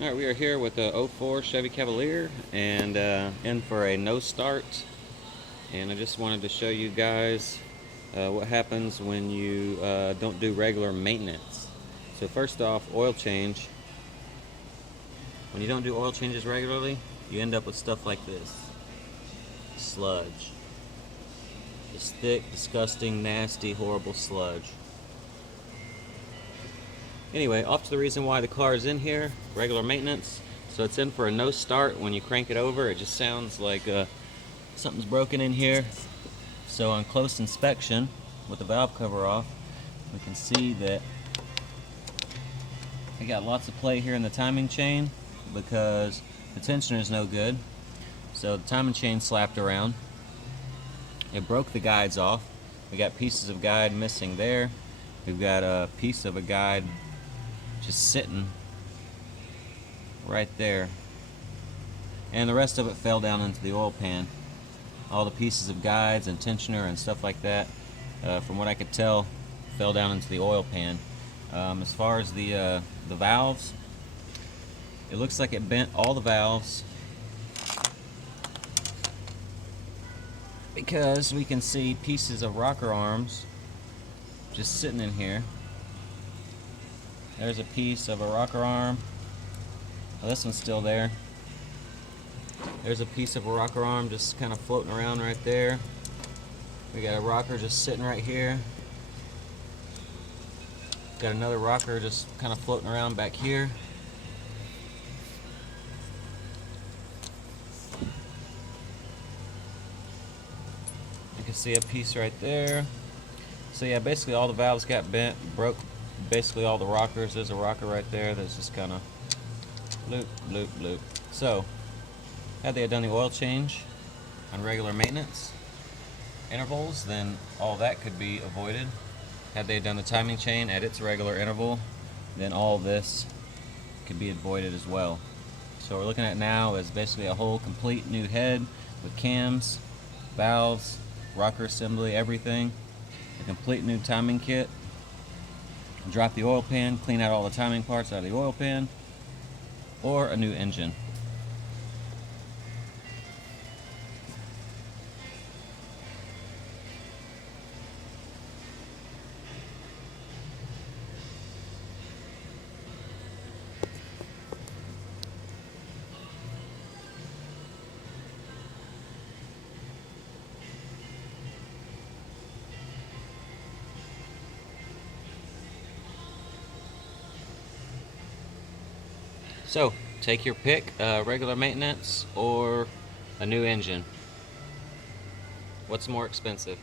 Alright, we are here with the '04 Chevy Cavalier and in for a no start. And I just wanted to show you guys what happens when you don't do regular maintenance. So first off, oil change. When you don't do oil changes regularly, you end up with stuff like this. Sludge. This thick, disgusting, nasty, horrible sludge. Anyway, off to the reason why the car is in here, regular maintenance. So it's in for a no start. When you crank it over, it just sounds like something's broken in here. So on close inspection, with the valve cover off, we can see that I got lots of play here in the timing chain because the tensioner is no good. So the timing chain slapped around. It broke the guides off. We got pieces of guide missing there. We've got a piece of a guide just sitting right there, and the rest of it fell down into the oil pan. All the pieces of guides and tensioner and stuff like that, from what I could tell, fell down into the oil pan. As far as the valves, it looks like it bent all the valves because we can see pieces of rocker arms just sitting in here. There's a piece of a rocker arm. Well, this one's still there. There's a piece of a rocker arm just kind of floating around right there. We got a rocker just sitting right here. Got another rocker just kind of floating around back here. You can see a piece right there. So yeah, basically all the valves got bent, broke basically all the rockers. There's a rocker right there that's just kind of loop, loop, loop. So, had they done the oil change on regular maintenance intervals, then all that could be avoided. Had they done the timing chain at its regular interval, then all this could be avoided as well. So what we're looking at now is basically a whole complete new head with cams, valves, rocker assembly, everything. A complete new timing kit. Drop the oil pan, clean out all the timing parts out of the oil pan, or a new engine. So, take your pick, regular maintenance or a new engine. What's more expensive?